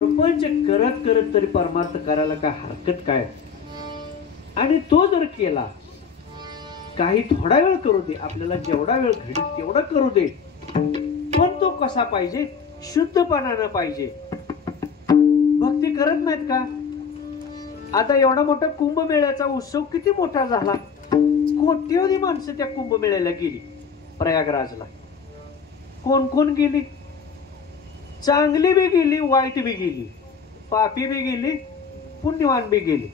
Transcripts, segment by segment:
प्रपंच करत करत तरी परमार्थ करायला काय हरकत काय? आणि तो जर केला, काही थोडा वेळ करू दे, आपल्याला जेवढा वेळ घडेल तेवढा करू दे, पण तो कसा पाहिजे? शुद्धपणानं पाहिजे. भक्ती करत नाहीत का? आता एवढा मोठा कुंभमेळ्याचा उत्सव किती मोठा झाला, कोट्यवधी माणसं त्या कुंभमेळ्याला गेली. प्रयागराजला कोण कोण गेली? चांगली बी गेली, वाईट बी गेली, पापी बी गेली, पुण्यवान बी गेली.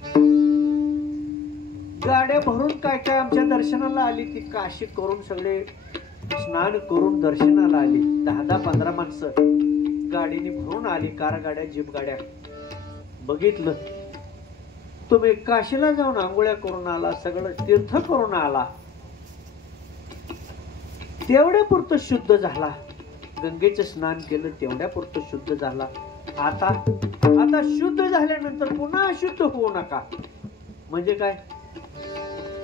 गाड्या भरून काय काय आमच्या दर्शनाला आली. ती काशी करून सगळे स्नान करून दर्शनाला आली. 10-15 माणसं गाडीने भरून आली. कार गाड्या, जीप गाड्या. बघितलं, तुम्ही काशीला जाऊन आंघोळ्या करून आला, सगळं तीर्थ करून आला, तेवढ्या पुरतं शुद्ध झाला. गंगेचं स्नान केलं, तेवढ्या पुरतं शुद्ध झाला. आता शुद्ध झाल्यानंतर पुन्हा अशुद्ध होऊ नका. म्हणजे काय?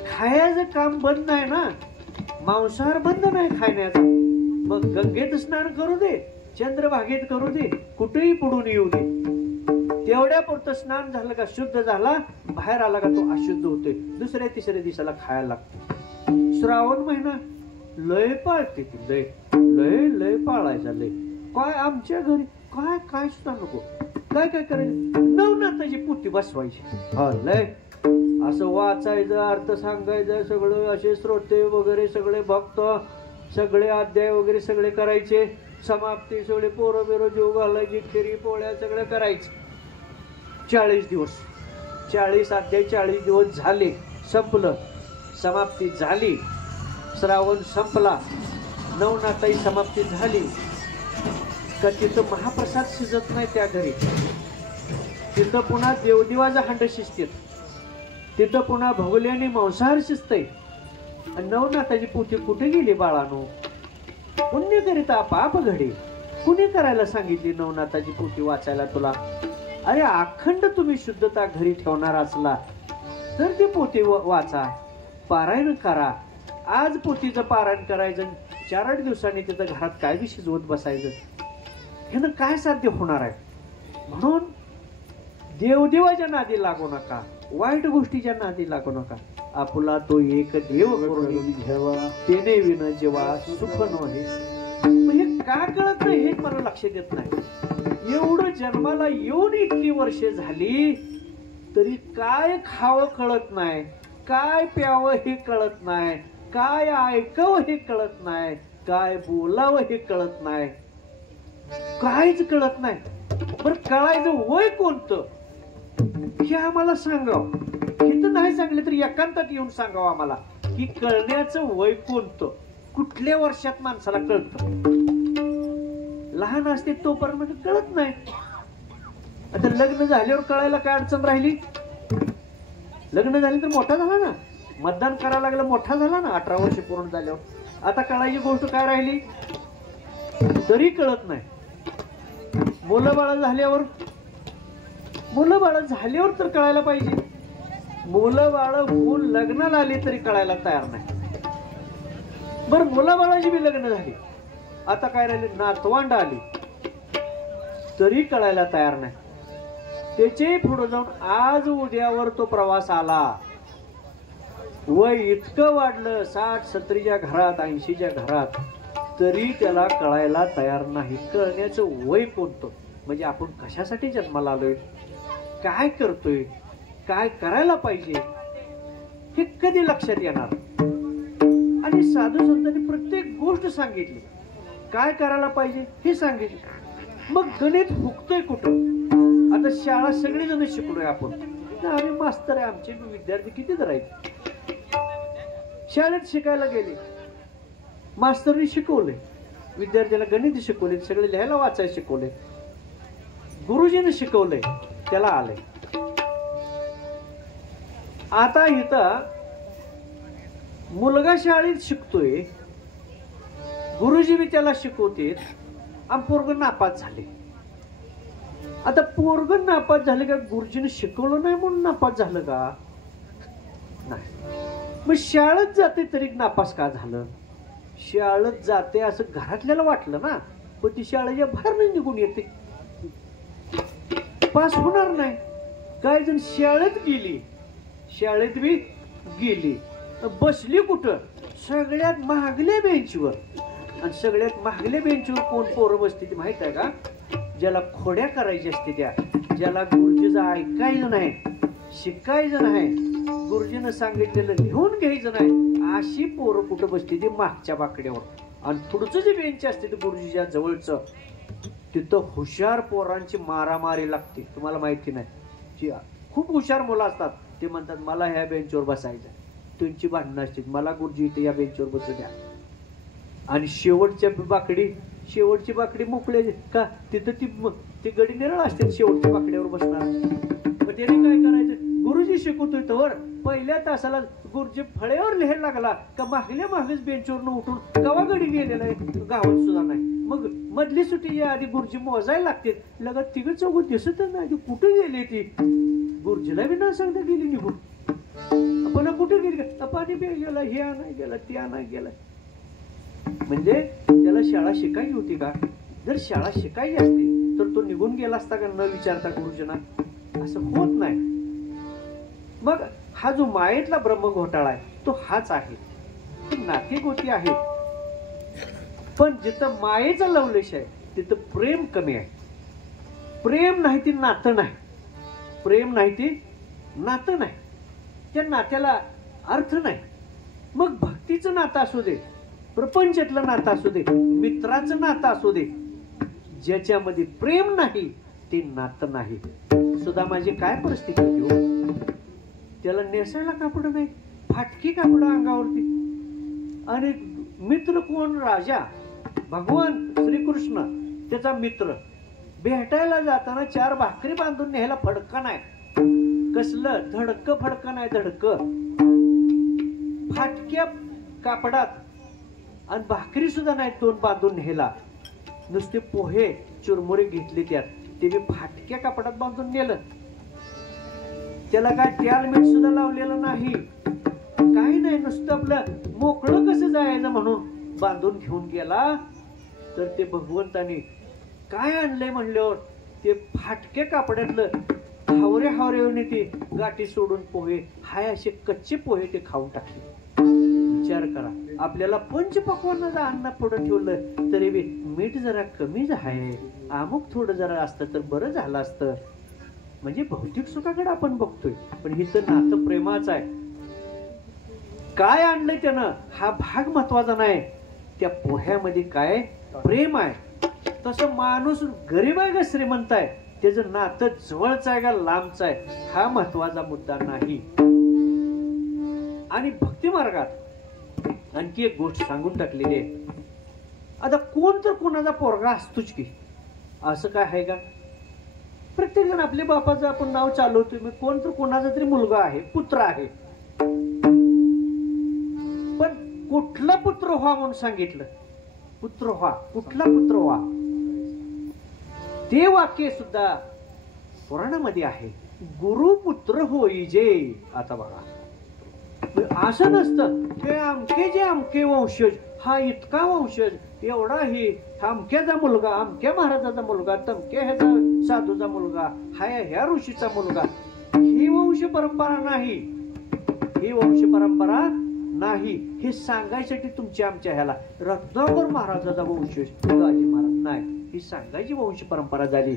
खायचं काम बंद नाही ना, मांसाहार बंद नाही खाण्याचा. मग गंगेत स्नान करू दे, चंद्रभागेत करू दे, कुठेही पुढून येऊ दे, तेवढ्या पुरतं स्नान झालं का शुद्ध झाला. बाहेर आला का तो अशुद्ध होतोय. दुसऱ्या तिसऱ्या दिवसाला खायला लागतो. श्रावण महिना लय पाळते, लय लय लय पाळायचा. लय काय आमच्या घरी काय काय सुद्धा नको. काय काय करायचं? नवनाथाची पोथी बसवायची. हा लय असं वाचायचं, अर्थ सांगायचं, सगळं असे श्रोते वगैरे सगळे भक्त, सगळे अध्याय वगैरे सगळे करायचे. समाप्ती सगळे पोरं बिरो जीव घालायची, खिरी पोळ्या सगळं करायचं. 40 दिवस, 40 अध्याय, 40 दिवस झाले, संपलं, समाप्ती झाली. श्रावण संपला, नवनाथाची समाप्ती झाली का तिथं महाप्रसाद शिजत नाही. त्या घरी तिथं पुन्हा देवदेवाचा हंड शिजतात. तिथं पुन्हा भगोल्याने मांसाहार शिजतय. नवनाथाची पोथी कुठे गेली बाळानो? पुण्य करिता पाप घडे. कुणी करायला सांगितली नवनाथाची पोथी वाचायला तुला? अरे अखंड तुम्ही शुद्धता घरी ठेवणार असला तर ती पोथी वाचा, पारायण करा. आज पोथीचं पारायण करायचं, 4-8 दिवसांनी तिथं घरात काय बी शिजवत बसायचं, ह्यानं काय साध्य होणार आहे? म्हणून देवदेवाच्या नादी लागू नका, वाईट गोष्टीच्या नादी लागू नका. आपला तो एक देव करून घ्यावा, तेने विन जेव्हा सुख नव्हे. हे का कळत नाही हे मला लक्ष देत नाही. एवढं जन्माला येऊन इतकी वर्षे झाली तरी काय खावं कळत नाही, काय प्यावं हे कळत नाही, काय ऐकावं हे कळत नाही, काय बोलावं हे कळत नाही, काहीच कळत नाही. बरं कळायचं वय कोणतं हे आम्हाला सांगावं. हे तर नाही सांगले तरी एकांतात येऊन सांगावं आम्हाला की कळण्याचं वय कोणतं, कुठल्या वर्षात माणसाला कळतं. लहान असते तोपर्यंत कळत नाही. आता लग्न झाल्यावर कळायला काय अडचण राहिली? लग्न झाले तर मोठा झाला ना, मतदान करायला लागलं मोठा झाला ना, 18 वर्ष पूर्ण झाल्यावर. आता कळायची गोष्ट काय राहिली? तरी कळत नाही. मुलं बाळ झाल्यावर तर कळायला पाहिजे. मुलं बाळ होऊन लग्नाला आली तरी कळायला तयार नाही. बर मुला बाळाची बी लग्न झाली, आता काय राहिले? नातवंड आली तरी कळायला तयार नाही. त्याचे पुढे जाऊन आज उद्यावर तो प्रवास आला, वय इतकं वाढलं 60-70च्या घरात, 80च्या घरात, तरी त्याला कळायला तयार नाही. कळण्याचं वय कोणतं? म्हणजे आपण कशासाठी जन्माला आलोय, काय करतोय, काय करायला पाहिजे हे कधी लक्षात येणार? आणि साधू संतांनी प्रत्येक गोष्ट सांगितली, काय करायला पाहिजे हे सांगितलं. मग गणित हुकतोय कुठं? आता शाळा सगळेजण शिकलोय आपण, आम्ही मास्तर आहे, आमचे विद्यार्थी किती जर आहेत. शाळेत शिकायला गेले, मास्तरनी शिकवले, विद्यार्थ्याला गणित शिकवले, सगळे लिहायला वाचायला शिकवले, गुरुजीने शिकवले, त्याला आले. आता इथं मुलगा शाळेत शिकतोय, गुरुजी बी त्याला शिकवते, आणि पोरग नापास झाले. आता पोरग नापास झाले का गुरुजीने शिकवलं नाही म्हणून नापास झालं का? नाही. मग शाळेत जाते तरी नापास का झालं? शाळेत जाते असं घरातल्याला वाटलं ना, पण ती शाळेच्या बाहेर निघून येते. पास होणार नाही. काय जण शाळेत गेली, शाळेत बी गेली, बसली कुठं? सगळ्यात महागल्या बेंचवर. आणि सगळ्यात महागल्या बेंचवर कोण पोरं बसते ती माहित आहे का? ज्याला खोड्या करायच्या असते त्या, ज्याला गुरुजीचं ऐकायचं नाही, शिकायचं नाही, गुरुजीनं सांगितलेलं लिहून घ्यायचं नाही, अशी पोरं कुठं बसते ती मागच्या बाकड्यावर. आणि पुढचं जे बेंच असते ते गुरुजीच्या जवळचं, तिथं हुशार पोरांची मारामारी लागते. तुम्हाला माहिती नाही, खूप हुशार मुलं असतात, ते म्हणतात मला ह्या बेंचवर बसायचं. त्यांची भांडणं असते, मला गुरुजी इथे या बेंचवर बसू द्या. आणि शेवटची बाकडी मोकळे का तिथं ती गडी निरळ असते, शेवटच्या बाकड्यावर बसणार. मग त्याने काय करायचं? गुरुजी शिकवतोय तर पहिल्या तासाला गुरुजी फळ्यावर लिहायला लागला का मागच बेंचवरनं उठून कवा गडी गेलेला आहे गावात सुद्धा नाही. मग मधली सुट्टीच्या आधी गुरुजी मोजायला लागते, लगत तिघं चौघ दिसतच नाही कुठे गेली ती. गुरुजीला बी ना सांगता गेली निघून. आपण कुठे गेली? पाणी बी गेला, हे आणाय गेला, ते आणाय गेला. म्हणजे त्याला शाळा शिकायची होती का? जर शाळा शिकायची असती तर तो निघून गेला असता का न विचारता गुरुजींना? असं होत नाही. मग हा जो मायेतला ब्रह्म घोटाळा आहे तो हाच आहे. नाती गोती आहे, पण जिथं मायेचा लवलेश आहे तिथं प्रेम कमी आहे. प्रेम नाही ती नातं नाही, प्रेम नाही ती नातं नाही, त्या नात्याला अर्थ नाही. मग भक्तीचं नातं असू दे, प्रपंचातलं नातं असू दे, मित्राचं नातं असू दे, ज्याच्यामध्ये प्रेम नाही ते नातं नाही. सुदामाची काय परिस्थिती होती हो? त्याला नेसायला कापड नाही, फाटकी कापड अंगावरती. आणि मित्र कोण? राजा भगवान श्रीकृष्ण, त्याचा मित्र. भेटायला जाताना 4 भाकरी बांधून न्यायला फडकं नाही. कसलं धडकं फडकं नाही, धडकं फाटक्या कापडात. आणि भाकरी सुद्धा नाही तोंड बांधून न्यायला. नुसते पोहे चुरमुरे घेतले त्यात, ते बी फाटक्या कापडात बांधून नेलं. त्याला काय त्याल मीठ सुद्धा लावलेलं नाही, काही नाही, नुसतं आपलं मोकळं कसं जायचं म्हणून बांधून घेऊन गेला. तर ते भगवंतानी काय आणलंय म्हणल्यावर ते फाटक्या कापड्यातलं हावरे ते गाठी सोडून पोहे, हाय असे कच्चे पोहे ते खाऊन टाकले. विचार करा, आपल्याला पंचपक्वान्नाचं अन्न पुढं ठेवलं तरी बी मीठ जरा कमीच आहे, अमुक थोडं जरा असतं तर बरं झालं असतं. म्हणजे भौतिक सुखाकडे आपण बघतोय, पण हिचं नातं प्रेमाचं आहे. काय आणलंय त्यानं हा भाग महत्वाचा नाही, त्या पोह्यामध्ये काय प्रेम आहे. तसं माणूस गरीब आहे का श्रीमंत आहे, त्याचं नातं जवळचं आहे का लांबचं आहे, हा महत्वाचा मुद्दा नाही. आणि भक्ती मार्गात आणखी एक गोष्ट सांगून टाकलेली आहे. आता कोण तर कोणाचा पोरगा असतोच की, असं काय आहे का? प्रत्येक जण आपल्या बापाचं आपण नाव चालवतोय, मग कोण तर कोणाचा तरी मुलगा आहे, पुत्र आहे. पण कुठला पुत्र व्हा म्हणून सांगितलं? पुत्र व्हा, कुठला पुत्र व्हा, ते वाक्य सुद्धा पुराणामध्ये आहे. गुरुपुत्र होईजे. आता बघा, असं नसतं हे अमके जे अमके वंशज, हा इतका वंशज, एवढा ही अमक्याचा मुलगा, अमक्या महाराजाचा मुलगा, तमक्या ह्याचा साधूचा मुलगा, हा ह्या ऋषीचा मुलगा. ही वंश परंपरा नाही, ही वंश परंपरा नाही. हे सांगायसाठी तुमच्या आमच्या ह्याला रत्नाकर महाराजाचा वंशज, शिवाजी महाराज नाही, ही सांगायची वंश परंपरा झाली.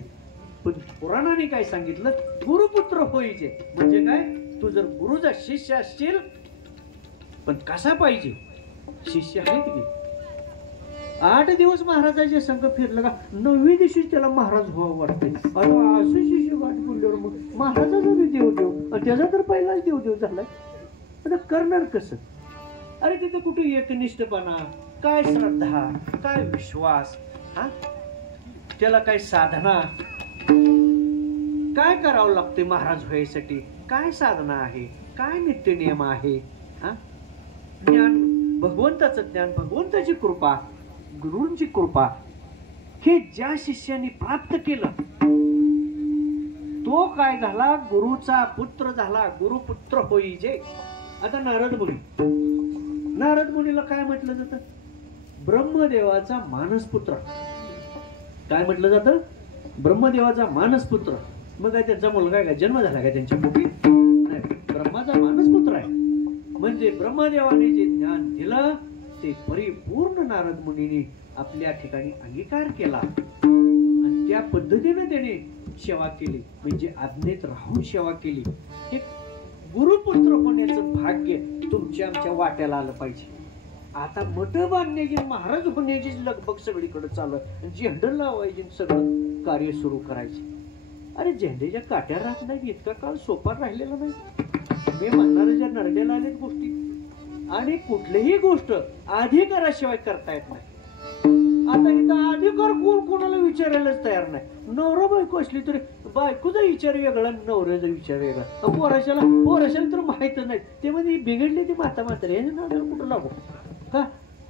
पण पुराणाने काय सांगितलं? गुरुपुत्र होईचे. म्हणजे काय? तू जर गुरुचा शिष्य असशील, पण कसा पाहिजे? शिष्य आहेत की 8 दिवस महाराजाच्या संघ फिरलं का 9व्या दिवशी त्याला महाराज व्हावं वाटतंय. आता असं शिष्य वाट बोलल्यावर मग महाराजाचा बी देव, त्याचा तर पहिलाच देव झालाय. आता करणार कसं? अरे तिथे कुठे एकनिष्ठपणा, काय श्रद्धा, काय विश्वास, हा त्याला काय साधना, काय करावं लागते महाराज व्हायसाठी, काय साधना आहे, काय नित्य नियम आहे. हा ज्ञान, भगवंताचं ज्ञान, भगवंताची कृपा, गुरूंची कृपा, हे ज्या शिष्याने प्राप्त केलं तो काय झाला? गुरुचा पुत्र झाला, गुरुपुत्र होईजे. आता नारद मुनीला काय म्हटलं जातं? ब्रह्मदेवाचा मानसपुत्र. काय म्हटलं जातं? ब्रह्मदेवाचा मानसपुत्र. मग काय त्यांचा मुलगा आहे का, जन्म झाला का त्यांच्या पोटी? नाही, ब्रह्माचा मानसपुत्र आहे. म्हणजे ब्रह्मदेवाने जे ज्ञान दिलं ते परिपूर्ण नारद मुनीने आपल्या ठिकाणी अंगीकार केला आणि त्या पद्धतीने त्याने सेवा केली, म्हणजे आज्ञेत राहून सेवा केली. हे गुरुपुत्र होण्याचं भाग्य तुमच्या आमच्या वाट्याला आलं पाहिजे. आता मठ बांधण्याची, महाराज होण्याची लगबग सगळीकडे चालू आहे. झेंडं लावायचे, सगळं कार्य सुरू करायचे. अरे झेंड्याच्या काट्या राहत नाही, इतका काळ सोपा राहिलेला नाही. मी म्हणणाऱ्या नरड्याला आलेत गोष्टी, आणि कुठलीही गोष्ट अधिकाराशिवाय करता येत नाही. आता इथं अधिकार कोण कोणाला विचारायलाच तयार नाही. नवरा बायको असली तरी बायकोचा विचार वेगळा, नवऱ्याचा विचार वेगळा. पोराशाला तर माहितच नाही. ते म्हणजे बिघडले ती माता म्हातारी, ह्याने नादाला कुठं लागू का?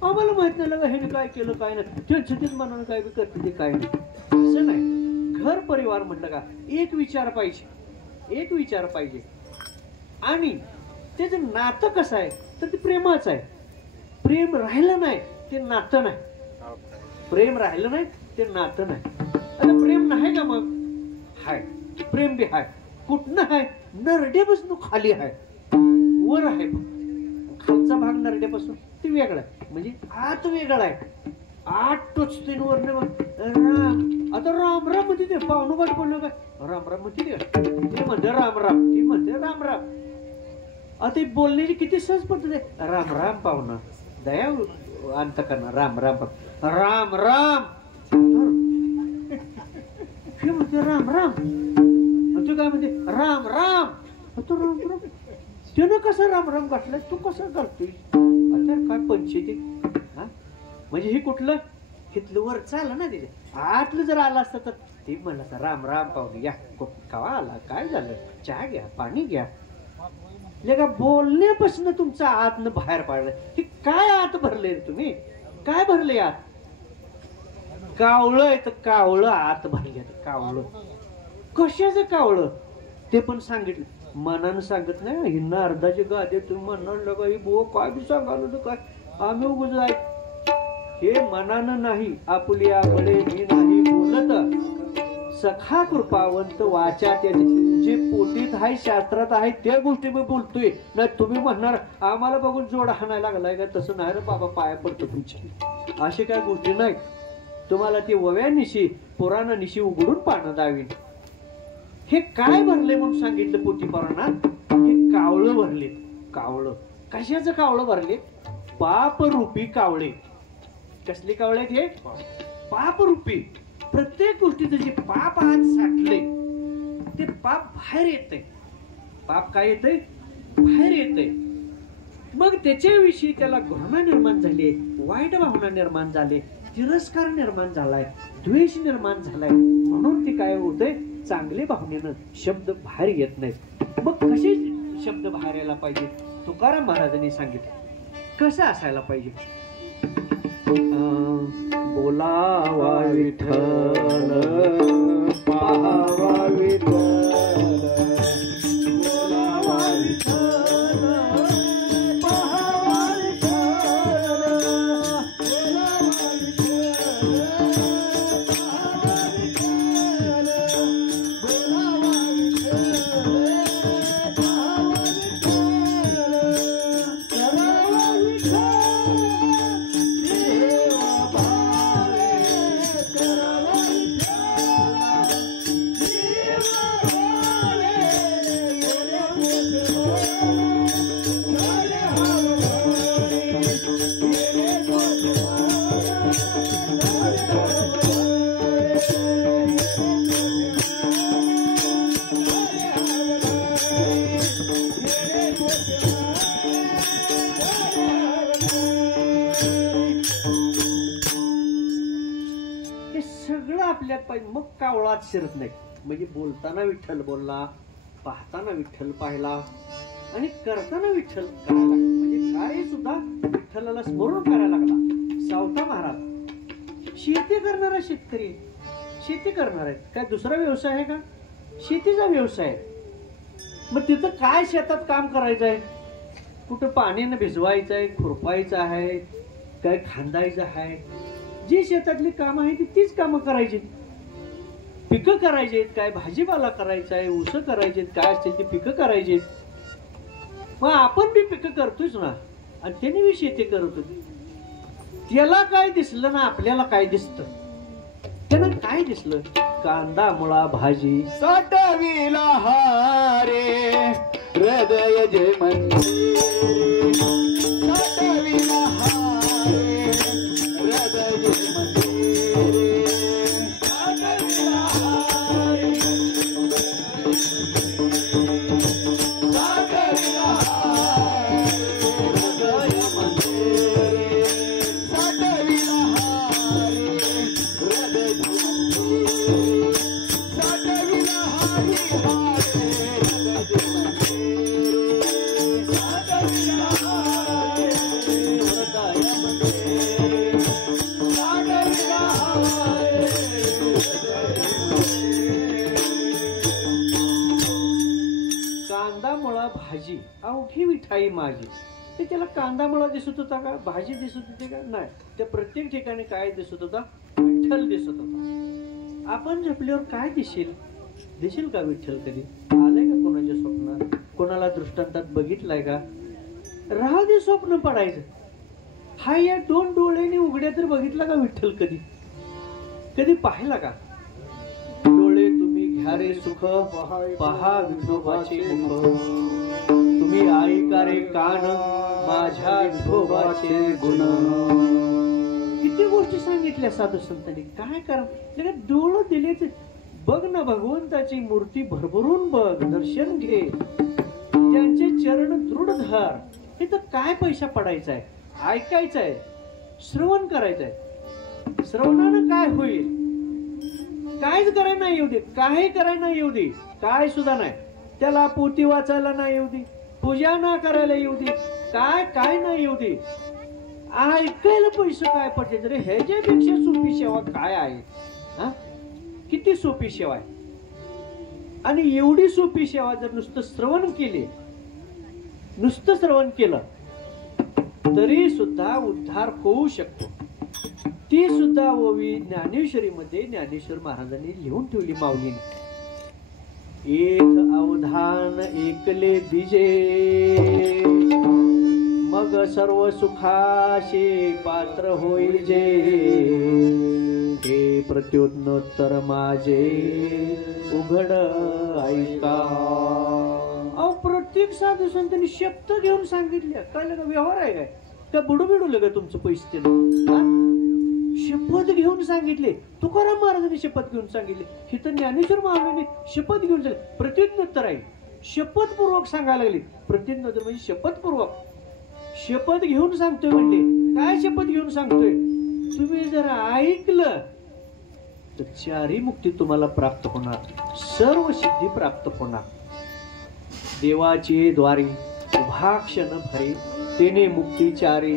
आम्हाला माहित नाही लगा ह्याने काय केलं काय नाही, त्यांचं मनानं काय बी करते ते काय नाही. असं नाही. घर परिवार म्हटलं का एक विचार पाहिजे, एक विचार पाहिजे. आणि त्याचं नातं कसं आहे तर ते प्रेमाचं आहे. प्रेम राहिलं नाही ते नातं नाही. प्रेम राहिलं नाही ते नातं नाही. आता प्रेम नाही का? मग हाय, प्रेम बी हाय. कुठनं हाय? नरड्यापासून खाली हाय, वर आहे. खालचा भाग नरड्यापासून ते वेगळा आहे, म्हणजे आत वेगळा आहे. आत टोचते वर. राम, आता राम राम म्हणते ते पाहुणं गाठ बोललो काय? राम राम म्हणते ते म्हणते राम राम, ती म्हणते राम राम. आता बोलण्याची किती सहज पद्धत आहे. राम राम पाहुणा, दया अंत करणार. राम राम राम राम, हे म्हणते राम राम. तू काय म्हणते राम राम, तो राम राम. त्यानं कसं राम राम गाठलं, तू कसं घालतोय? आता काय पंचायती हा? म्हणजे हे कुठलं हिथलं वर चाललं ना, तिथे आतलं जर आलं असतं तर ते म्हणलं राम राम पाहुणे या, खावा आला, काय झालं, चहा घ्या, पाणी घ्या. लेका बोलण्यापासून तुमचं आतनं बाहेर पाडलं. हे काय आत भरले तुम्ही? काय भरले आत? कावळं आहे तर कावळं आत भरले. कावळं कशाचं कावळं ते पण सांगितलं. मनानं सांगत नाही. हिंना अर्धाची गादी तुम्ही म्हणणार लगा ही बो काय बी सांगाल काय आम्ही उगच आहे. हे मनानं नाही. आपुलिया बळे मी नाही बोलत, सखा कृपावंत वाचा. जे पोटीत आहे, शास्त्रात आहे त्या गोष्टी मी बोलतोय. नाही तुम्ही म्हणणार आम्हाला बघून जोड हाणायला लागलाय का? तसं नाही रे बाबा, पाया पडतो तुमच्या. अशी काय गोष्टी नाही. तुम्हाला ती वव्यानिशी पुराणानिशी उघडून पाहणं दावीन. हे काय भरले म्हणून सांगितलं पोटी पुराणात. हे कावळं भरले. कावळं कशाचं कावळं भरले? पापरूपी कावळे. कसले कावळे आहेत हे? पापरूपी. प्रत्येक गोष्टीचं जे पाप आज साठले ते पाप बाहेर येतंय. पाप काय येतंय? बाहेर येतंय. मग त्याच्याविषयी त्याला घृणा निर्माण झाली, वाईट भावना निर्माण झाली, तिरस्कार निर्माण झालाय, द्वेष निर्माण झालाय. म्हणून ते काय होतंय? चांगले भावनेनं शब्द बाहेर येत नाहीत. मग कसे शब्द बाहेर यायला पाहिजे? तुकाराम महाराजांनी सांगितलं कसं असायला पाहिजे. बोलावा विठ्ठल, पाहावा विठ्ठल, बोलावा विठ्ठल, पाहावा विठ्ठल, बोलावा विठ्ठल, पाहावा विठ्ठल, बोलावा विठ्ठल, पाहावा विठ्ठल, करावा विठ्ठल. मग कावळात शिरत नाही. म्हणजे बोलताना विठ्ठल बोलला, पाहताना विठ्ठल पाहिला आणि करताना विठ्ठल करायला लागला. म्हणजे कार्य सुद्धा विठ्ठलाला स्मरण करायला लागला. सावता महाराज शेती करणारा शेतकरी, शेती करणार आहे. काय दुसरा व्यवसाय आहे का? शेतीचा व्यवसाय आहे. मग तिथं काय शेतात काम करायचं आहे? कुठं पाण्यानं भिजवायचं आहे, खुरपायचं आहे, काय खांदायचं आहे. जी शेतातली कामं आहे तीच कामं करायची. पिकं करायची आहेत, काय भाजीपाला करायचा आहे, ऊस करायचे आहेत, काय असतील ते पिकं करायचे. मग आपण बी पिकं करतोच ना, आणि त्याने बी शेती करत होती. त्याला काय दिसलं ना आपल्याला काय दिसतं? त्यानं काय दिसलं? कांदा मुळा भाजी साठविला हारे हृदय जे मंदिर, साठविला हारे हृदय जे मंदिर, साठविला हारे, साठविला हारे हृदय मंदिर, साठविला हारे हृदय जे मंदिर, साठविला हारे हारे हृदय जे मंदिर, साठविला हारे हृदय मंदिर, साठविला हारे कांदा मुळा भाजी अवघी मिठाई माझी. ते त्याला कांदा मुळा दिसत होता का, भाजी दिसत होती का? नाही. त्या प्रत्येक ठिकाणी काय दिसत होता? विठ्ठल दिसत होता. आपण झोपल्यावर काय दिसेल? दिसेल का विठ्ठल? कधी आलंय का कोणाच्या स्वप्नात? कोणाला दृष्टांतात बघितलाय का? राहू दे स्वप्न पडायचं. हा या दोन डोळ्यांनी उघड्या तर बघितला का विठ्ठल? कधी कधी पाहिला का? डोळे तुम्ही घ्या रे सुख, पहा विठोबाचे मुख, तुम्ही ऐका रे कान, माझ्या विठोबाचे गुण. किती गोष्टी सांगितल्या साधू संतांनी. काय करा, डोळं दिलेच. बघ ना भगवंताची मूर्ती भरभरून बघ, दर्शन घे, त्यांचे चरण दृढ धर. हे तर काय पैसा पडायचा आहे? ऐकायचं आहे, श्रवण करायचंय. श्रवणानं काय होईल? काहीच करायला नाही येऊ दे, काही करायला नाही येऊ दे, काय सुद्धा नाही. त्याला पोथी वाचायला नाही येऊ दे, पूजा ना करायला येऊ दे, काय काय नाही येऊ दे. ऐकायला पैसे काय पडते रे? ह्याच्यापेक्षा सोपी सेवा काय आहे? हा, किती सोपी सेवा आहे. आणि एवढी सोपी सेवा जर नुसतं श्रवण केले, नुसतं श्रवण केलं तरी सुद्धा उद्धार होऊ शकतो. ती सुद्धा ओवी ज्ञानेश्वरीमध्ये ज्ञानेश्वर महाराजांनी लिहून ठेवली माऊलीने. एक अवधान एकले दिजे, मग सर्व सुखाशी पात्र होईजे, हे प्रत्युत्तर माझे उघड ऐका. प्रत्येक साधू संतांनी शब्द घेऊन सांगितले. काय लगा व्यवहार आहे काय? का बुडू बिडू लगा तुमचं पैसे? शपथ घेऊन सांगितले. तुकाराम महाराजांनी शपथ घेऊन सांगितले. इथं ज्ञानेश्वर महाराजांनी शपथ घेऊन सांगितले. प्रत्युत्तर आहे, शपथपूर्वक सांगायला लागले. प्रत्युत्तर म्हणजे शपथपूर्वक. शपथ घेऊन सांगतोय म्हणजे काय? शपथ घेऊन सांगतोय, तुम्ही जर ऐकलं तर चारी मुक्ती तुम्हाला प्राप्त होणार, सर्व सिद्धी प्राप्त होणार. देवाचे द्वारी उभा क्षण भरे, तेने मुक्ती चारी.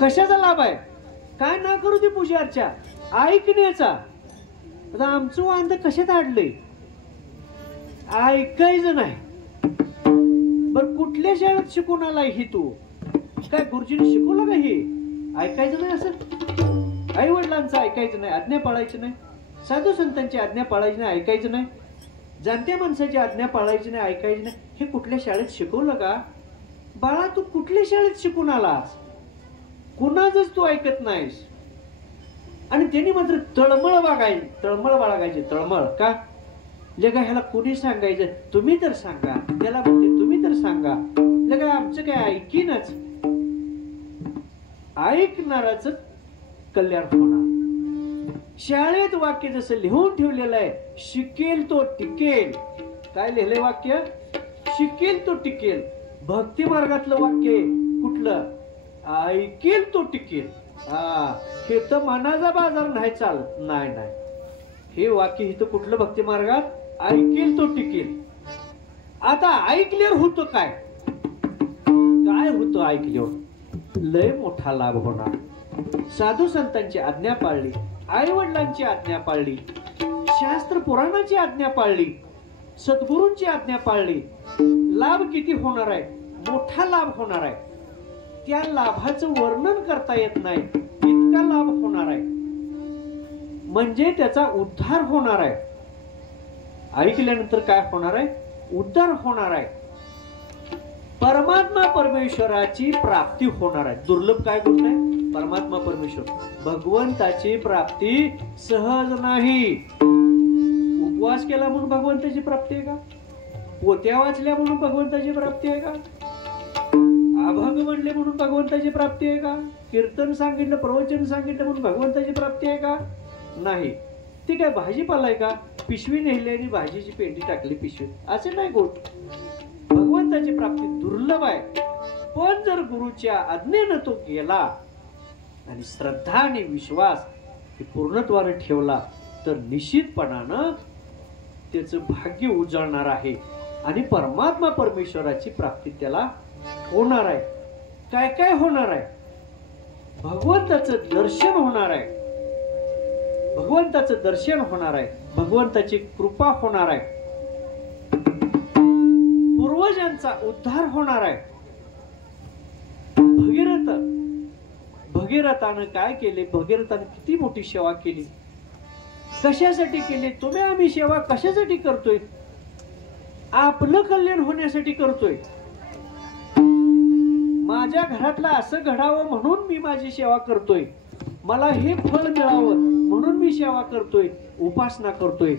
कशाचा लाभ आहे? काय ना करू दे पूजा अर्चा, ऐकण्याचा. आता आमचं वांद कशात अडलंय? ऐकायचं नाही. बर कुठल्या शाळेत शिकून आलाय ही तू? काय गुरुजीने शिकवलं का हे? ऐकायचं नाही असं? आई वडिलांचं ऐकायचं नाही, आज्ञा पाळायची नाही, साधू संतांची आज्ञा पाळायची नाही, ऐकायचं नाही, जाणत्या माणसाची आज्ञा पाळायची नाही, ऐकायची नाही. हे कुठल्या शाळेत शिकवलं का? बाळा तू कुठल्या शाळेत शिकून आलास? कुणाचंच तू ऐकत नाहीस. आणि त्यांनी मात्र तळमळ बाळगायची, तळमळ बाळगायची. तळमळ का? लगा ह्याला कोणी सांगायचं? तुम्ही तर सांगा. त्याला म्हणते तुम्ही तर सांगा. लगा आमचं काय ऐकीनच. ऐकणाराच कल्याण होणार. शाळेत वाक्य जसं लिहून ठेवलेलं आहे, शिकेल तो टिकेल. काय लिहिलंय वाक्य? शिकेल तो टिकेल. भक्ती मार्गातलं वाक्य कुठलं? ऐकेल तो टिकेल. हे तर मनाचा बाजार नाही चालत. नाही नाही, हे वाक्य इथं कुठलं? भक्ती मार्गात ऐकेल तो टिकेल. आता ऐकल्यावर होतं काय? काय होतं ऐकल्यावर? लय मोठा लाभ होणार. साधू संतांची आज्ञा पाळली, आई वडिलांची आज्ञा पाळली, शास्त्र पुराणाची आज्ञा पाळली, सद्गुरूंची आज्ञा पाळली. लाभ किती होणार आहे? मोठा लाभ होणार आहे. त्या लाभाचं वर्णन करता येत नाही, इतका लाभ होणार आहे. म्हणजे त्याचा उद्धार होणार आहे. ऐकल्यानंतर काय होणार आहे? उद्धार होणार आहे. परमात्मा परमेश्वराची प्राप्ती होणार आहे. दुर्लभ काय गोष्ट आहे? परमात्मा परमेश्वर भगवंताची प्राप्ती सहज नाही. उपवास केला म्हणून भगवंताची प्राप्ती आहे का? पोत्या वाचल्या म्हणून भगवंताची प्राप्ती आहे का? अभंग म्हणले म्हणून भगवंताची प्राप्ती आहे का? कीर्तन सांगितलं, प्रवचन सांगितलं म्हणून भगवंताची प्राप्ती आहे का? नाही. ती काय भाजीपाला आहे का? पिशवी नेली आणि भाजीची पेंडी टाकली पिशवी, असे नाही गोष्ट. भगवंताची प्राप्ती दुर्लभ आहे. पण जर गुरुच्या आज्ञेनं तो गेला आणि श्रद्धा आणि विश्वास हे पूर्णत्वाने ठेवला तर निश्चितपणानं त्याचं भाग्य उजळणार आहे आणि परमात्मा परमेश्वराची प्राप्ती त्याला होणार आहे. काय काय होणार आहे? भगवंताचं दर्शन होणार आहे. भगवंताचं दर्शन होणार आहे. भगवंताची कृपा होणार आहे. पूर्वजांचा उद्धार होणार आहे. भगीरथानं काय केले? भगीरथानं किती मोठी सेवा केली. कशासाठी केली? तुम्ही आम्ही सेवा कशासाठी करतोय? आपलं कल्याण होण्यासाठी करतोय. माझ्या घरातला असं घडावं म्हणून मी माझी सेवा करतोय. मला हे फळ मिळावं म्हणून मी सेवा करतोय, उपासना करतोय.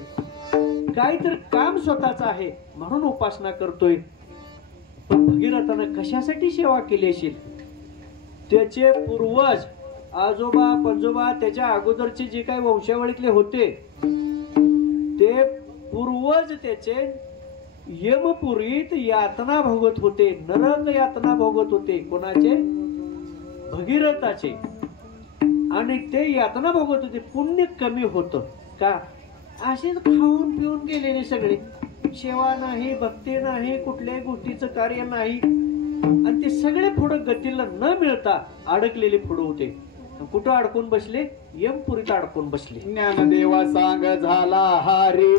काहीतरी काम स्वतःच आहे म्हणून उपासना करतोय. पण भगीरथानं कशासाठी सेवा केली असेल? त्याचे पूर्वज आजोबा पंजोबा त्याच्या अगोदरचे जे काही वंशावळीतले होते ते पूर्वज त्याचे यमपुरीत यातना भोगत होते, नरक यातना भोगत होते. कोणाचे? भगीरथाचे. आणि ते यातना भोगत होते. पुण्य कमी होतं का? असेच खाऊन पिऊन गेलेले सगळे. सेवा नाही, भक्ती नाही, कुठल्याही गोष्टीचं कार्य नाही. आणि ते सगळे पुढं गतीला न मिळता अडकलेले पुढे होते. कुठं अडकून बसले? यमपुरीत अडकून बसले. ज्ञानदेवा सांग झाला हरी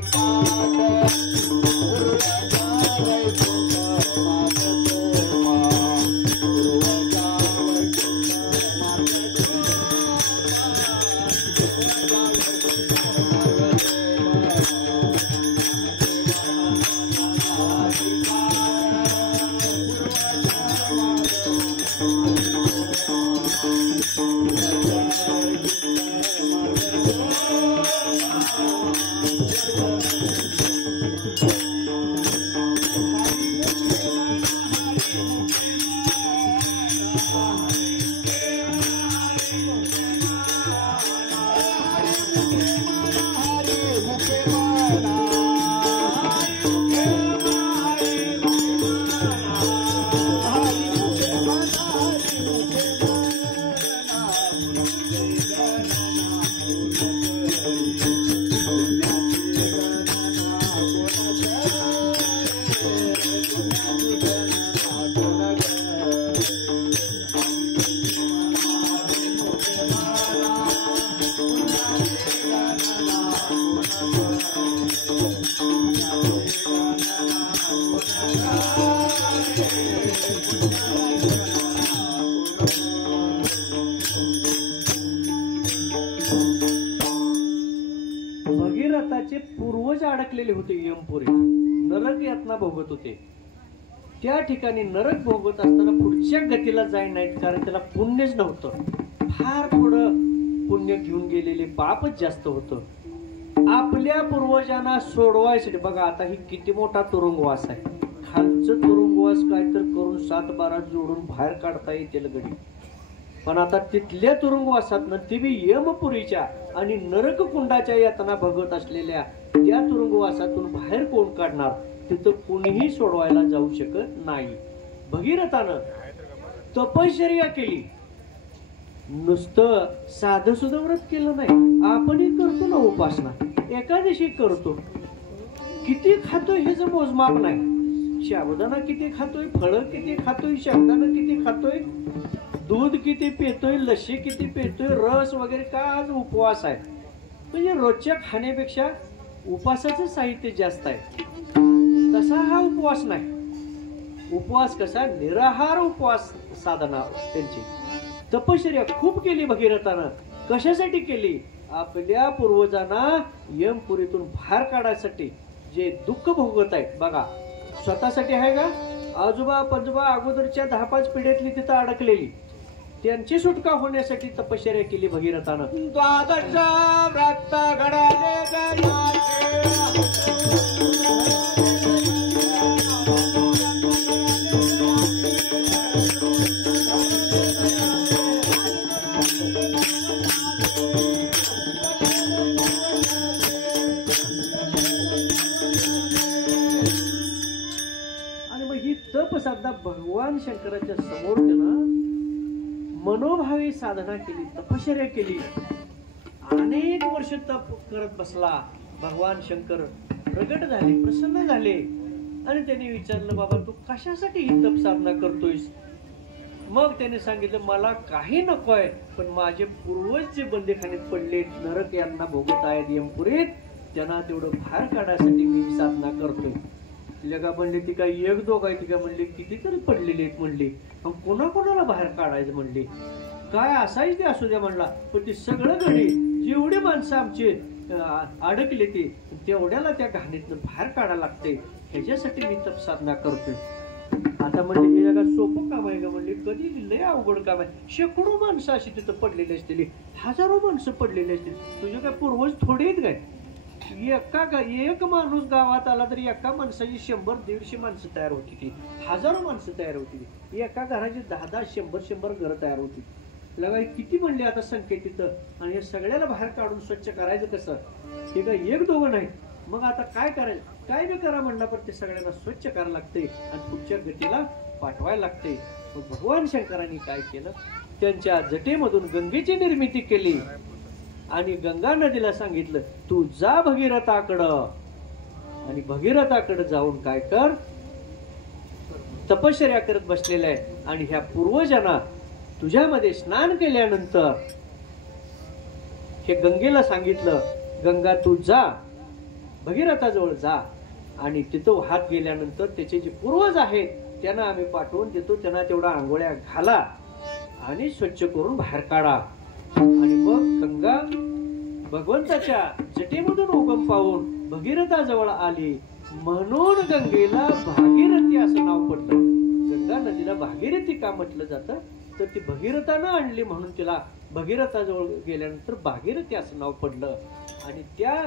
भगीरथाचे पूर्वज अडकलेले होते यमपुरी, नरक यातना भोगत होते. त्या ठिकाणी नरक भोगत असताना पुढच्या गतीला जाय नाहीत, कारण त्याला पुण्यच नव्हतं. फार थोडं पुण्य घेऊन गेलेले, पापच जास्त होतं. आपल्या पूर्वजांना सोडवायसाठी बघा आता ही किती मोठा तुरुंगवास आहे. खालचं तुरुंगवास काय तर करून 7-12 जोडून बाहेर काढता येतील गडी. पण आता तिथल्या तुरुंगवासातनं ती बी यमपुरीच्या आणि नरक कुंडाच्या यातना भोगत असलेल्या त्या तुरुंगवासातून बाहेर कोण काढणार? तिथं कोणीही सोडवायला जाऊ शकत नाही. भगीरथानं तपश्चर्या केली. नुसतं साधं सुद्धा व्रत केलं नाही. आपणही करतो ना उपासना, एकादशी करतो. किती खातोय ह्याचं मोजमाप नाही. साबुदाणा किती खातोय, फळं किती खातोय, शेंगदाणा किती खातोय, दूध किती पितोय, लस्सी किती पितोय, रस वगैरे. का आज उपवास आहे म्हणजे रोजच्या खाण्यापेक्षा उपवासाचं साहित्य जास्त आहे. तसा हा उपवास नाही. उपवास कसा? निराहार उपवास साधना त्यांची. तपश्चर्या खूप केली भगीरथानं. कशासाठी केली? आपल्या पूर्वजांना यमपुरीतून बाहेर काढायसाठी जे दुःख भोगत आहेत बघा, स्वतःसाठी आहे का? आजोबा पंजोबा अगोदरच्या 10-5 पिढ्यातली तिथं अडकलेली, त्यांची सुटका होण्यासाठी तपश्चर्या केली भगीरथानं. द्वादश व्रत घडाले जयाचे. आणि मग ही तप साधना भगवान शंकराच्या समोर त्यानं मनोभावे साधना केली, तपश्चर्या केली. अनेक वर्ष तप करत बसला. भगवान शंकर प्रगट झाले, प्रसन्न झाले आणि त्यांनी विचारलं, बाबा तू कशासाठी ही तप साधना करतोयस? मग त्याने सांगितलं, मला काही नकोय, पण माझे पूर्वज जे बंदीखान्यात पडले, नरक यांना भोगत आहेत यमपुरीत, त्यांना तेवढं बाहेर काढायसाठी मी साधना करतोय. का म्हणले ती काय एक दोघ आहे, ती काय म्हणले कितीतरी पडलेले आहेत म्हणले, कोणाकोणाला बाहेर काढायचं म्हणले, काय असायच ते असू द्या म्हणला, पण ते सगळं घडी जेवढे माणसं आमचे अडकले ते तेवढ्याला त्या घाणीतनं बाहेर काढायला लागते, ह्याच्यासाठी मी तप साधना करतोय. आता म्हणले हे जगा सोपं काम आहे का? म्हणले कधी लय अवघड काम आहे. शेकडो माणसं अशी तिथं पडलेली असतील, हजारो माणसं पडलेली असतील. तुझे काय पूर्वज थोडे आहेत काय? एक माणूस गावात आला तरी एका माणसाची 100-150 माणसं तयार होती, ती हजारो माणसं तयार होती. एका घराची 10-10, 100-100 घरं तयार होती. लगाय किती म्हणले आता संख्या तिथं, आणि हे सगळ्याला बाहेर काढून स्वच्छ करायचं कसं? हे काय एक दोघं नाही. मग आता काय करायचं? काय बी करा म्हणला, पण ते सगळ्यांना स्वच्छ करायला लागते आणि पुढच्या गतीला पाठवायला लागते. मग भगवान शंकरांनी काय केलं? त्यांच्या जटेमधून गंगेची निर्मिती केली आणि गंगा नदीला सांगितलं, तू जा भगीरथाकडं, आणि भगीरथाकडे जाऊन काय कर? तपश्चर्या करत बसलेला आहे. आणि ह्या पूर्वजांना तुझ्यामध्ये स्नान केल्यानंतर हे गंगेला सांगितलं, गंगा तू जा भगीरथाजवळ जा, आणि तिथं वाहत गेल्यानंतर त्याचे जे पूर्वज आहेत त्यांना आम्ही पाठवून देतो, त्यांना तेवढा आंघोळ्या घाला आणि स्वच्छ करून बाहेर काढा. आणि मग गंगा भगवंताच्या जटेमधून उगम पाहून भगीरथाजवळ आली, म्हणून गंगेला भागीरथी असं नाव पडलं. गंगा नदीला भागीरथी का म्हटलं जातं? तर ती भगीरथानं आणली म्हणून तिला भगीरथाजवळ गेल्यानंतर भागीरथी असं नाव पडलं. आणि त्या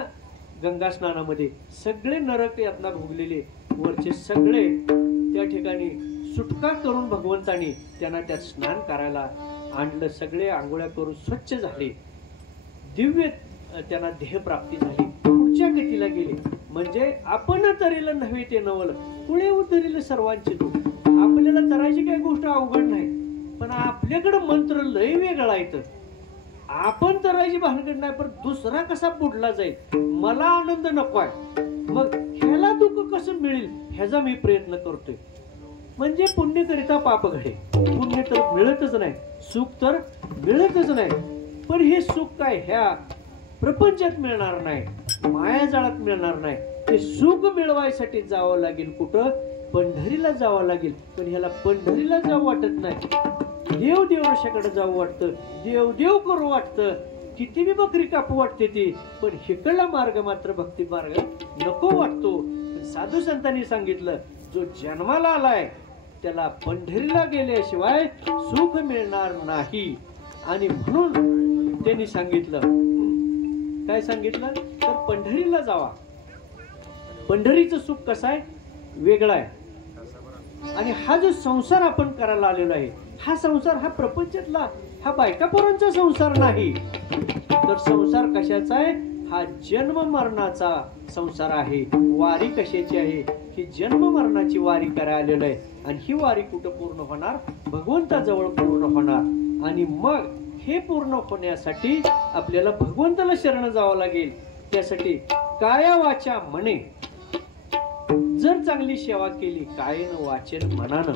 गंगा स्नानामध्ये सगळे नरक यातना भोगलेले वरचे सगळे त्या ठिकाणी सुटका करून भगवंतानी त्यांना त्यात स्नान करायला आणलं. सगळे आंघोळ्या करून स्वच्छ झाले, दिव्य त्यांना देह प्राप्ती झाली, पुढच्या गतीला गेले. म्हणजे आपण तरीला नव्हे ते नवल, पुढे उतरिले सर्वांचे दुःख. आपल्याला तरायची काही गोष्ट अवघड नाही, पण आपल्याकडे मंत्र लय वेगळा आहे. आपण तरायची भानगड नाही, पण दुसरा कसा बुडला जाईल, मला आनंद नको आहे, मग ह्याला दुःख कसं मिळेल ह्याचा मी प्रयत्न करतोय. म्हणजे पुण्य करिता पाप घडे. पुण्य तर मिळतच नाही, सुख तर मिळतच नाही. पण हे सुख काय ह्या प्रपंचात मिळणार नाही, मायाजाळात मिळणार नाही. ते सुख मिळवायसाठी जावं लागेल कुठं? पंढरीला जावं लागेल. पण ह्याला पंढरीला जावं वाटत नाही, देव देवळाकडे जावं वाटतं, देव देव करू वाटतं, किती बी बकरी कापू वाटते ती. पण हिकडला मार्ग मात्र भक्ती मार्ग नको वाटतो. साधू संतांनी सांगितलं, जो जन्माला आलाय त्याला पंढरीला गेल्याशिवाय सुख मिळणार नाही. आणि म्हणून त्यांनी सांगितलं, काय सांगितलं? तर पंढरीला जावा. पंढरीचं सुख कसं आहे? वेगळं आहे. आणि हा जो संसार आपण करायला आलेलो आहे, हा संसार हा प्रपंचातला हा बायका पोरांचा संसार नाही, तर संसार कशाचा आहे? हा जन्म मरणाचा संसार आहे. वारी कशाची आहे? ही जन्म मरणाची वारी करायला आलेलो आहे. आणि ही वारी कुठं पूर्ण होणार? भगवंताजवळ पूर्ण होणार. आणि मग हे पूर्ण होण्यासाठी आपल्याला भगवंताला शरण जावं लागेल. त्यासाठी काया वाचा मने जर चांगली सेवा केली, कायेनं वाचेन मनानं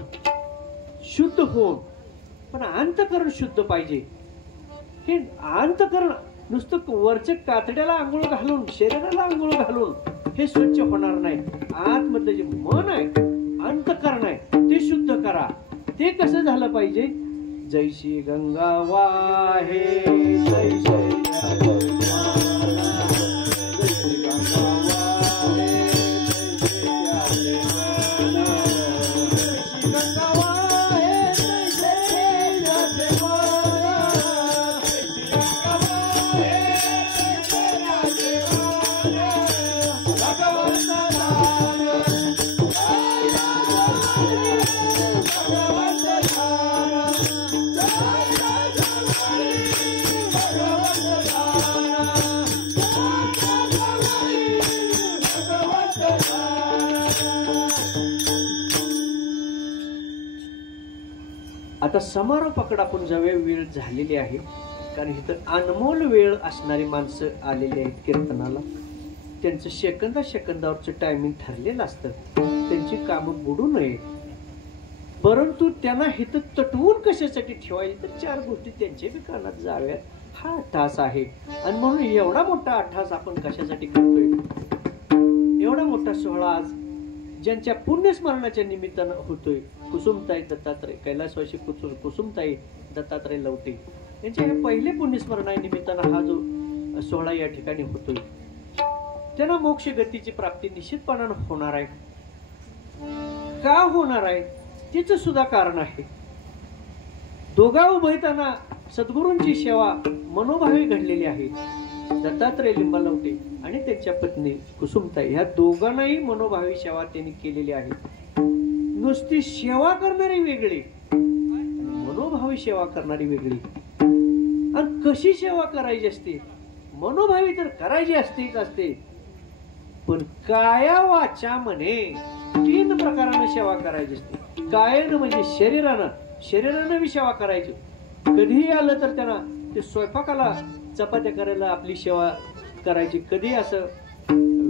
शुद्ध होऊन, पण अंतकरण शुद्ध पाहिजे. हे अंतकरण नुसतं वरच्या कातड्याला आंघोळ घालून, शरीराला आंघोळ घालून हे स्वच्छ होणार नाही. आतमधलं जे मन आहे, अंतकरण आहे, ते शुद्ध करा. ते कसं झालं पाहिजे? जैशी गंगा वाहे, जैसे आता समारोपाकडे आपण जाऊया, वेळ झालेली आहे. कारण इथं अनमोल वेळ असणारी माणसं आलेली आहेत कीर्तनाला. त्यांचं सेकंदावरचं टायमिंग ठरलेलं असतं. त्यांची कामं बुडू नये, परंतु त्यांना इथं तटवून कशासाठी ठेवायचे तर 4 गोष्टी त्यांच्या बी कानात जाव्यात. हा अट्टहास आहे. आणि म्हणून एवढा मोठा अट्टहास आपण कशासाठी करतोय? एवढा मोठा सोहळा आज ज्यांच्या पुण्यस्मरणाच्या निमित्तानं होतोय, कुसुमताई दत्तात्रय कैलासवासी कुसुमताई दत्तात्रय लवटे यांच्या या पहिले पुण्यस्मरणानिमित्तानं हा जो सोहळा या ठिकाणी होतोय, त्यांना मोक्ष गतीची प्राप्ती निश्चितपणानं होणार आहे. का होणार आहे तिचं सुद्धा कारण आहे. दोघा उभयताना सद्गुरूंची सेवा मनोभावे घडलेली आहे. दत्तात्रय लिंबालवटे आणि त्यांच्या पत्नी कुसुमताई ह्या दोघांनाही मनोभावी सेवा त्यांनी केलेली आहे. नुसती सेवा करणारी वेगळी, मनोभावी सेवा करणारी वेगळी. आणि कशी सेवा करायची असते? मनोभावी तर करायची असते, पण काया वाचा मने 3 प्रकारानं सेवा करायची असते. कायानं म्हणजे शरीरानं बी सेवा करायची. कधीही आलं तर त्यांना ते स्वयंपाकाला चपात्या करायला आपली सेवा करायची. कधी असं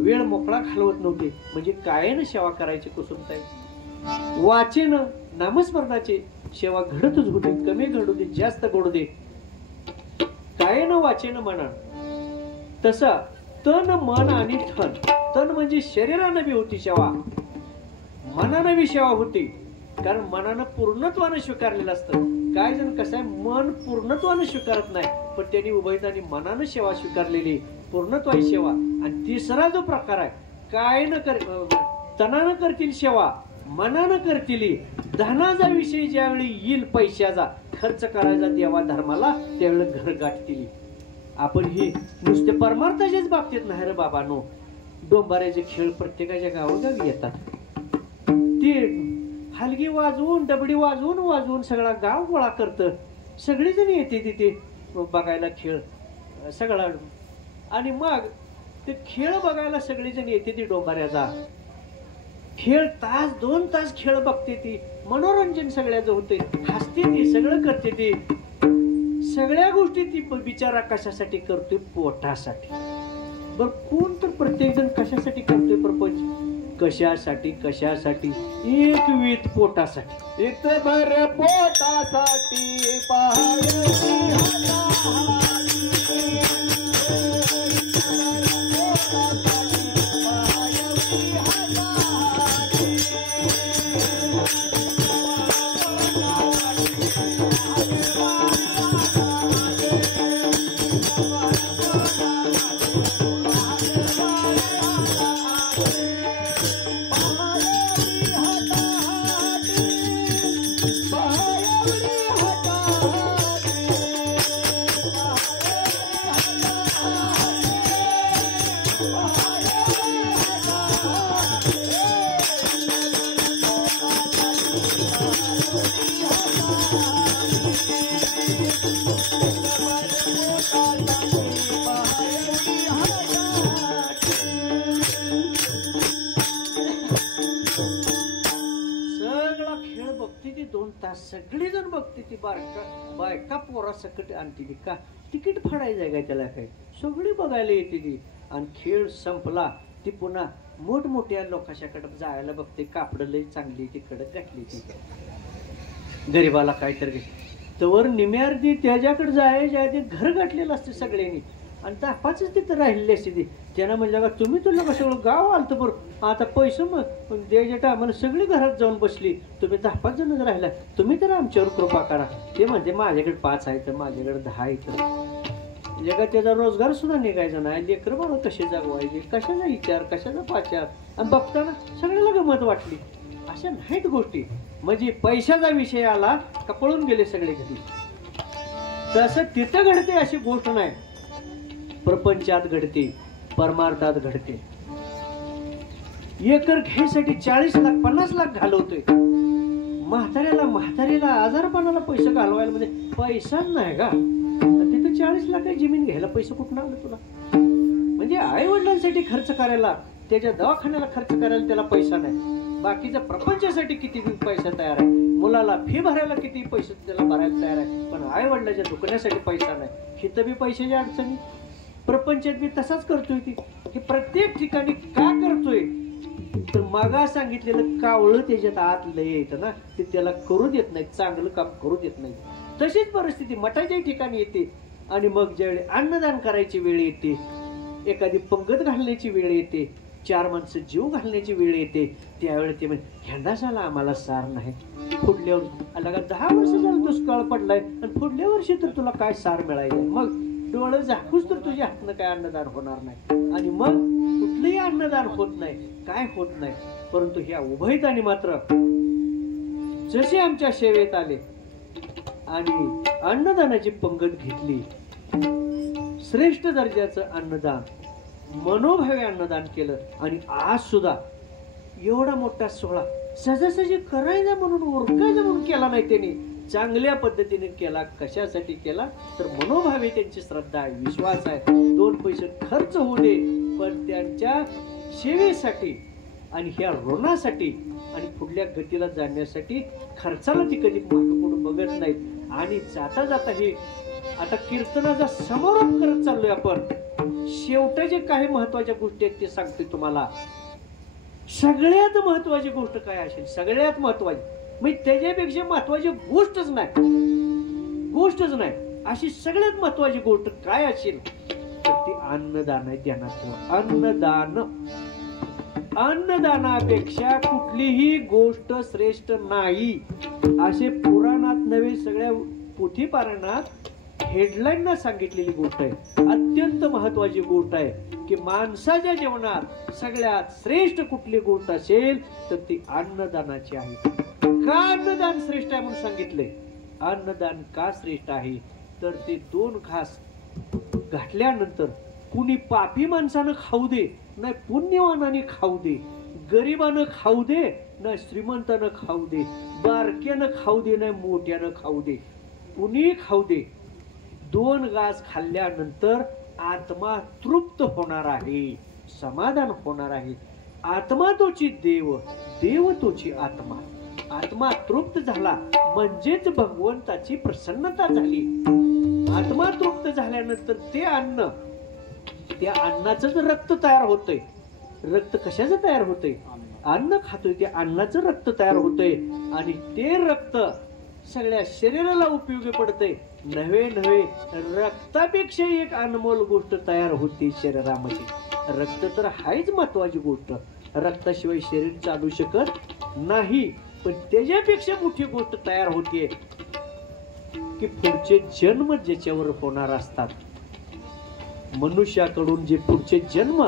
वेळ मोकळा घालवत नव्हते. म्हणजे कायानं सेवा करायची कुसुमताई. वाचेनं नामस्मरणाची सेवा घडतच होती. कमी घडू दे, जास्त घडू दे, कायानं वाचेनं मनानं. तसा तन मन आणि धन. तन म्हणजे शरीरानं बी होती सेवा, मनानं बी सेवा होती. कारण मनानं पूर्णत्वानं स्वीकारलेलं असतं. काय जण कसं आहे, मन पूर्णत्वानं स्वीकारत नाही, पण त्यांनी उभयतांनी मनानं सेवा स्वीकारलेली पूर्णत्वाची सेवा. आणि तिसरा जो प्रकार आहे, तनानं करतील सेवा, मनानं करतील. धनाचा विषय ज्यावेळी येईल, पैशाचा खर्च करायचा देवा धर्माला, त्यावेळी घर गाठतील. आपण ही नुसते परमार्थाच्याच बाबतीत नाही रे बाबांनो. डोंबाऱ्याचे खेळ प्रत्येकाच्या गावोगावी येतात. ते हलगी वाजवून, डबडी वाजवून सगळा गाव गोळा करतं. सगळीजण येते तिथे बघायला खेळ सगळा. आणि मग ते खेळ बघायला सगळेजण येते ती डोंबाऱ्याचा खेळ. 2 तास खेळ बघते ती. मनोरंजन सगळ्याचं होते. हसते ती, सगळं करते ती. सगळ्या गोष्टी ती बिचारा कशासाठी करतोय? पोटासाठी. बर कोण तर प्रत्येक जण कशासाठी करतोय प्रपंच? कशासाठी? एक वीत पोटासाठी. इत भर पोटासाठी सगळेजण बघते ती. बायका पोरा सकट आणते ती. का तिकीट फाडायचं काय त्याला? काय सगळी बघायला येते ती. आणि खेळ संपला ती पुन्हा मोठमोठ्या लोकांच्याकडे जायला बघते. कापड लई चांगली ती कडक घातली ती. गरीबाला काहीतरी तवर निम्यार्धी त्याच्याकडे जायच्या आधी घर गाठलेलं असते सगळ्यांनी. आणि 10-5 तिथं राहिलेली असते ती. त्यांना म्हणलं का तुम्ही तुला का सगळं गाव आलतं बरं, आता पैसे मग द्यायच्या टायमाला सगळी घरात जाऊन बसली. तुम्ही 10-5 जणच राहिला, तुम्ही तर आमच्यावर कृपा करा. ते म्हणजे माझ्याकडे 5 आहे तर माझ्याकडे 10 आहे. जगात त्याचा रोजगार सुद्धा निघायचा नाही. लेकरं बाबा कसे जगवायचे, कशाचा विचार, कशाचा पाचार. आणि बघताना सगळ्याला गंमत वाटली. अशा नाहीत गोष्टी. म्हणजे पैशाचा विषय आला का पळून गेले सगळे घरी. तसं तिथं घडते अशी गोष्ट नाही. प्रपंचात घडते, परमार्थात घडते. एकर घ्यायसाठी 40 लाख 50 लाख घालवतोय. म्हाताऱ्याला आजारपणाला पैसे घालवायला म्हणजे पैसाच नाही का? तिथं 40 लाख जमीन घ्यायला पैसे कुठून आले तुला? म्हणजे आई वडिलांसाठी खर्च करायला, त्याच्या दवाखान्याला खर्च करायला त्याला पैसा नाही. बाकीच्या प्रपंचासाठी किती पैसा तयार आहे. मुलाला फी भरायला किती पैसे त्याला भरायला तयार आहे, पण आई वडिलाच्या दुखण्यासाठी पैसा नाही. हिथं बी पैशाची अडचणी, प्रपंचात बी तसाच करतोय ती. हे प्रत्येक ठिकाणी का करतोय तर मागा सांगितलेलं कावळं त्याच्यात आत लय येतं ना, ते त्याला करू देत नाही, चांगलं काम करू देत नाही. तशीच परिस्थिती मठाच्या ठिकाणी येते. आणि मग ज्यावेळी अन्नदान करायची वेळ येते, एखादी पंगत घालण्याची वेळ येते, 4 माणसं जीव घालण्याची वेळ येते, त्यावेळी ते म्हणजे ह्यांना झाला आम्हाला सार नाही. पुढल्या वर्षी 10 वर्ष झालं दुष्काळ पडलाय आणि पुढल्या वर्षी तर तुला काय सार मिळायचं. मग डोळं झाकूच तर तुझ्या हातनं काय अन्नदान होणार नाही. आणि मग कुठलंही अन्नदान होत नाही, काय होत नाही. परंतु ह्या उभयतांनी मात्र जसे आमच्या सेवेत आले आणि अन्नदानाची पंगत घेतली, श्रेष्ठ दर्जाचं अन्नदान, मनोभावे अन्नदान केलं. आणि आज सुद्धा एवढा मोठा सोहळा सहजासहजी करायचा म्हणून उरकायचा म्हणून केला नाही, त्यांनी चांगल्या पद्धतीने केला. कशासाठी केला तर मनोभावे त्यांची श्रद्धा आहे, विश्वास आहे. 2 पैसे खर्च होऊ दे, पण त्यांच्या सेवेसाठी आणि ह्या ऋणासाठी आणि पुढल्या गतीला जाण्यासाठी खर्चाला ती कधी मागं पुढे बघत नाहीत. आणि जाता जाता हे आता कीर्तनाचा समारोप करत चाललोय आपण. शेवटाचे काही महत्वाच्या गोष्टी आहेत ते सांगते तुम्हाला. सगळ्यात महत्वाची गोष्ट काय असेल, सगळ्यात महत्वाची म्हणजे त्याच्यापेक्षा महत्वाची गोष्टच नाही, अशी सगळ्यात महत्वाची गोष्ट काय असेल तर ती अन्नदान आहे. ध्यानात अन्नदान, अन्नदानापेक्षा कुठलीही गोष्ट श्रेष्ठ नाही असे पुराणात नव्हे सगळ्या पोथी पारायणात हेडलाईन सांगितलेली गोष्ट आहे. अत्यंत महत्वाची गोष्ट आहे की माणसाच्या जीवनात सगळ्यात श्रेष्ठ कुठली गोष्ट असेल तर ती अन्नदानाची आहे. का अन्नदान श्रेष्ठ आहे म्हणून सांगितले? अन्नदान का श्रेष्ठ आहे तर ते 2 घास घातल्यानंतर कुणी पापी माणसानं खाऊ दे, नाही पुण्यवानाने खाऊ दे, गरिबानं खाऊ दे, नाही श्रीमंतानं खाऊ दे, बारक्यानं खाऊ दे, नाही मोठ्यानं खाऊ दे, कुणी खाऊ दे. 2 घास खाल्ल्यानंतर आत्मा तृप्त होणार आहे, समाधान होणार आहे. आत्मा तोची देव, देव तोची आत्मा. आत्मा तृप्त झाला म्हणजेच भगवंताची प्रसन्नता झाली. आत्मा तृप्त झाल्यानंतर ते अन्न, त्या अन्नाचं रक्त तयार होतंय. रक्त कशाचं तयार होतंय? अन्न खातोय त्या अन्नाचं रक्त तयार होतंय. आणि ते रक्त सगळ्या शरीराला उपयोगी पडतंय. नव्हे रक्तापेक्षा एक अनमोल गोष्ट तयार होती शरीरामध्ये. रक्त तर हाच महत्वाची गोष्ट, रक्ताशिवाय शरीर चालू शकत नाही. पण त्याच्यापेक्षा मोठी गोष्ट तयार होतीये की पुढचे जन्म ज्याच्यावर होणार असतात, मनुष्याकडून जे पुढचे जन्म,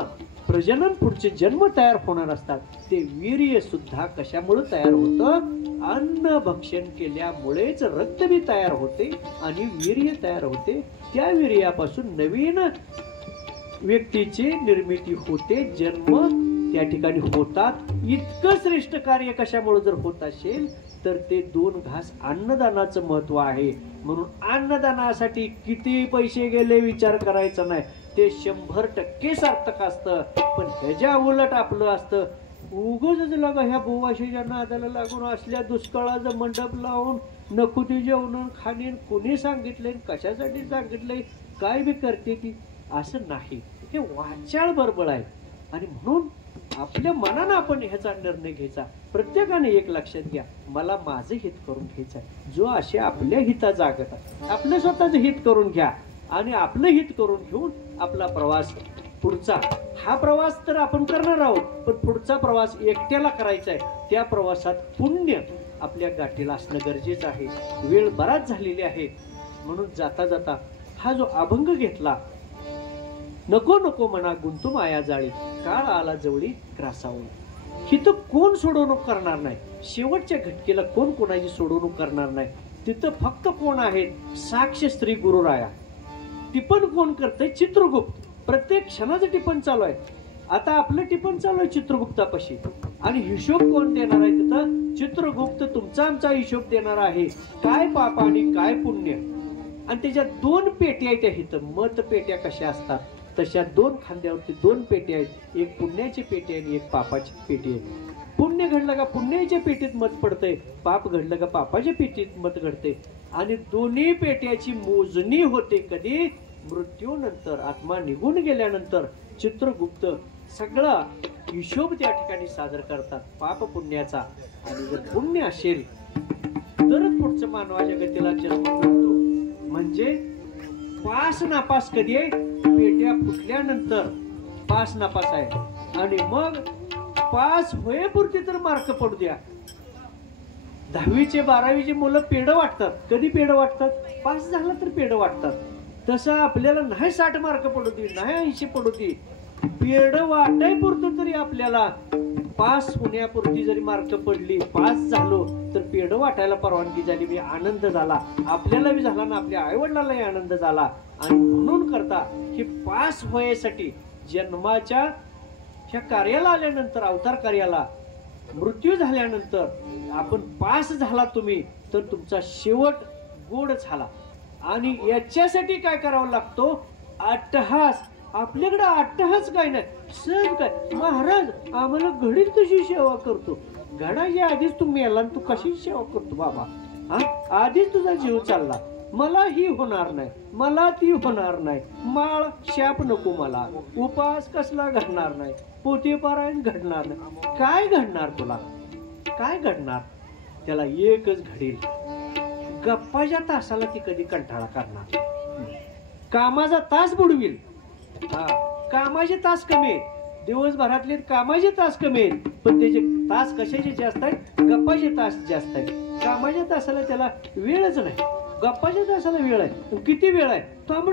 प्रजनन पुढचे जन्म तयार होणार असतात, ते वीर्य सुद्धा कशामुळे तयार होतं? अन्न भक्षण केल्यामुळेच रक्त बी तयार होते आणि वीर्य तयार होते. त्या वीर्यापासून नवीन व्यक्तीची निर्मिती होते, जन्म त्या ठिकाणी होतात. इतकं श्रेष्ठ कार्य कशामुळे जर होत असेल तर ते 2 घास अन्नदानाचं महत्व आहे. म्हणून अन्नदानासाठी किती पैसे गेले विचार करायचा नाही, ते 100% सार्थक असतं. पण ह्याच्या उलट आपलं असतं, उगाच लागा ह्या बुवाशीच्या नादाला लागून असल्या दुष्काळाचं मंडप लावून नको ते जेवण खाणे, कोणी सांगितलंय, कशासाठी सांगितलंय, काय बी करते ती, असं नाही. हे वाचाळ बरोबर आहे. आणि म्हणून आपल्या मनानं आपण ह्याचा निर्णय घ्यायचा. प्रत्येकाने एक लक्षात घ्या, मला माझं हित करून घ्यायचं आहे. जो असे आपल्या हिता जागत आहे, आपलं स्वतःचं हित करून घ्या आणि आपलं हित करून घेऊन आपला प्रवास पुढचा, हा प्रवास तर आपण करणार आहोत, पण पुढचा प्रवास एकट्याला करायचा आहे. त्या प्रवासात पुण्य आपल्या गाठीला असणं गरजेचं आहे. वेळ बराच झालेली आहे, म्हणून जाता जाता हा जो अभंग घेतला, नको नको म्हणा गुंतू माया जाळी, काळ आला जवळी ग्रासावळी. तिथं कोण सोडवणूक करणार नाही, शेवटच्या घटकेला कोण कोणाची सोडवणूक करणार नाही. तिथं फक्त कोण आहेत? साक्ष श्री गुरुराया. टिपण कोण करतंय? चित्रगुप्त. प्रत्येक क्षणाचं टिपण चालू आहे. आता आपलं टिपण चालू आहे चित्रगुप्तापाशी, आणि हिशोब कोण देणार आहे? तिथं चित्रगुप्त तुमचा आमचा हिशोब देणार आहे, काय पाप आणि काय पुण्य. आणि त्याच्यात 2 पेट्या आहेत. इथं मत पेट्या कशा असतात? तशा दोन खांद्यावरती दोन पेटी आहेत, एक पुण्याची पेटी आहे आणि एक पापाची पेटी आहे. पुण्य घडलं का पुण्याच्या पेटीत मत पडतंय, पाप घडलं का पापाच्या पेटीत मत घडते. आणि दोन्ही पेट्याची मोजणी होते कधी? मृत्यूनंतर, आत्मा निघून गेल्यानंतर. चित्रगुप्त सगळा हिशोब त्या ठिकाणी सादर करतात पाप पुण्याचा. आणि जर पुण्य असेल तरच पुढचं मानवाच्या गतीला जन्म मिळतो. म्हणजे पास नापास कधी आहे? पेट्या फुटल्यानंतर पास नापास आहे. आणि मग पास होईपुरती तर मार्क पडू द्या. 10वीचे 12वीचे मुलं पेढ वाटतात. कधी पेढ वाटतात? पास झाला तर पेढ वाटतात. तसं आपल्याला नाही 60 मार्क पडू दे, नाही 80 पडू दे, पेढ वाटाय पुरतं तरी आपल्याला पास होण्यापुरती जरी मार्क पडली, पास झालो तर पेढ वाटायला परवानगी झाली, मी आनंद झाला, आपल्याला बी झाला ना आपल्या आई वडिलांनाही आनंद झाला. आणि म्हणून करता की पास व्हायसाठी जन्माच्या ह्या कार्याला आल्यानंतर, अवतार कार्याला, मृत्यू झाल्यानंतर आपण पास झाला तुम्ही तर तुमचा शेवट गोड झाला. आणि याच्यासाठी काय करावं लागतो? अट्टहास. आपल्याकडे अट्टहास काय नाही, सहज काय, महाराज आम्हाला घडीत कशी सेवा करतो. घडाच्या आधीच तू मेला आणि तू कशी सेवा करतो बाबा? हा, आधीच तुझा जीव चालला, मला ही होणार नाही, मला ती होणार नाही, माळ शाप नको मला, उपास कसला घडणार नाही, पोथीपारायण घडणार नाही. काय घडणार तुला? काय घडणार? त्याला एकच घडेल, गप्पाच्या तासाला ती कधी कंटाळा करणार, कामाचा तास बुडविल. हा, कामाचे तास कमी आहेत, दिवसभरातले कामाचे तास कमी आहेत, पण त्याचे तास कशाचे जास्त आहेत? गप्पाचे तास जास्त आहेत. कामाच्या तासाला त्याला वेळच नाही, गप्पाच्या तासाला वेळ आहे. किती वेळ आहे? तांबड